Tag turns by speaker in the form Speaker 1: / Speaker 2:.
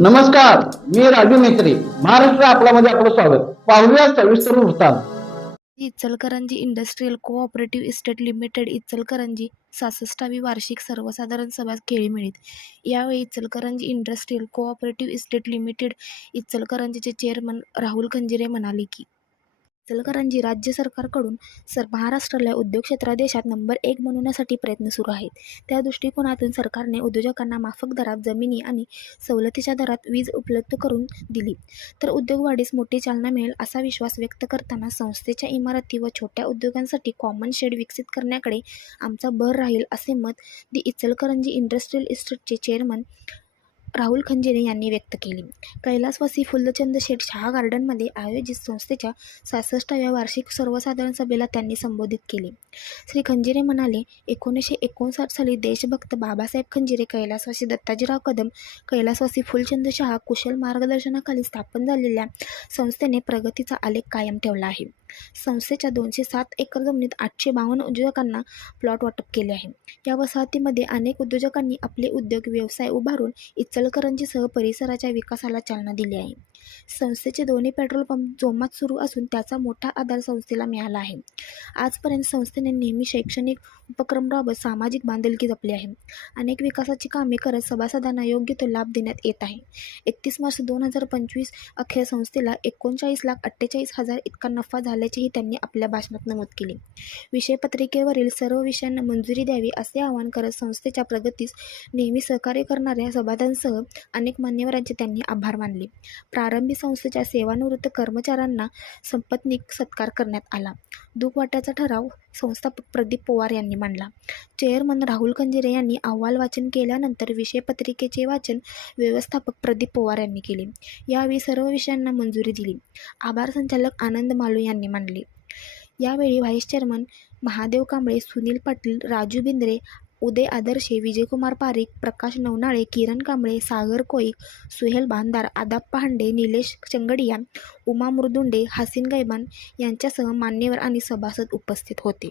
Speaker 1: नमस्कार मी राजू मेत्री महाराष्ट्र आपल्यामध्ये आपलं स्वागत. पाहूया सविस्तर वृत्तांत.
Speaker 2: Ichalkaranji industrial cooperative estate limited Ichalkaranji सासष्टावी वार्षिक सर्वसाधारण सभा खेळीमेळीत यावेळी Ichalkaranji industrial cooperative estate limited इचलकरंजीचे chairman Rahul Khanjire म्हणाले की इचलकरंजी राज्य सरकारकडून सर महाराष्ट्राला उद्योग क्षेत्रात देशात नंबर एक बनवण्यासाठी प्रयत्न सुरू आहेत. त्या दृष्टिकोनातून सरकारने उद्योजकांना माफक दरात जमिनी आणि सवलतीच्या दरात वीज उपलब्ध करून दिली. तर उद्योगवाढीस मोठी चालना मिळेल असा विश्वास व्यक्त करताना संस्थेच्या इमारती व छोट्या उद्योगांसाठी कॉमन शेड विकसित करण्याकडे आमचा भर राहील असे मत दि इचलकरंजी इंडस्ट्रियल इस्टेटचे चेअरमन राहुल खंजिरे यांनी व्यक्त केली. कैलासवासी फुल्लचंद शेठ शहा गार्डनमध्ये आयोजित संस्थेच्या सहासष्टाव्या वार्षिक सर्वसाधारण सभेला त्यांनी संबोधित केले. श्री खंजिरे म्हणाले एकोणीसशे एकोणसाठ साली देशभक्त बाबासाहेब खंजिरे कैलासवासी दत्ताजीराव कदम कैलासवासी फुलचंद शहा कुशल मार्गदर्शनाखाली स्थापन झालेल्या संस्थेने प्रगतीचा आलेख कायम ठेवला आहे. संस्थेच्या दोनशे सात एकर जमिनीत आठशे बावन्न उद्योजकांना प्लॉट वाटप केले आहे. या वसाहतीमध्ये अनेक उद्योजकांनी आपले उद्योग व्यवसाय उभारून इचल इचलकरंजीसह परिसराच्या विकासाला चालना दिली आहे. संस्थेचे दोन्ही पेट्रोल पंप जोमात सुरू असून त्याचा मोठा आधार संस्थेला मिळाला आहे. आजपर्यंत संस्थेने नेहमी शैक्षणिक उपक्रम राबत सामाजिक बांधिलकी जपली आहे. अनेक विकासाची कामे करत सभासदांना योग्य तो लाभ देण्यात येत आहे. एकतीस मार्च दोन हजार पंचवीस अखेर संस्थेला एकोणचाळीस लाख अठ्ठेचाळीस हजार इतका नफा झाल्याचेही त्यांनी आपल्या भाषणात नमूद केले. विषयपत्रिकेवरील सर्व विषयांना मंजुरी द्यावी असे आवाहन करत संस्थेच्या प्रगतीस नेहमी सहकार्य करणाऱ्या सभासदांसह अनेक मान्यवरांचे त्यांनी आभार मानले. प्रारंभ संस्थेच्या सेवानिवृत्त कर्मचाऱ्यांना संपत्नीक सत्कार करण्यात आला. दुखवाट्याचा ठराव संस्थापक प्रदीप पवार यांनी मांडला. चेअरमन राहुल कंजिरे यांनी अहवाल वाचन केल्यानंतर विषयपत्रिकेचे वाचन व्यवस्थापक प्रदीप पवार यांनी केले. यावेळी सर्व विषयांना मंजुरी दिली. आभार संचालक आनंद मालू यांनी मांडले. यावेळी व्हाईस चेअरमन महादेव कांबळे सुनील पाटील राजू बिंद्रे उदय आदर्शे विजयकुमार पारिक प्रकाश नवनाळे किरण कांबळे सागर कोईक सुहेल बांधार आदाब पहांडे निलेश चंगडिया उमा मुरदुंडे हसीन गैबान यांच्यासह मान्यवर आणि सभासद उपस्थित होते.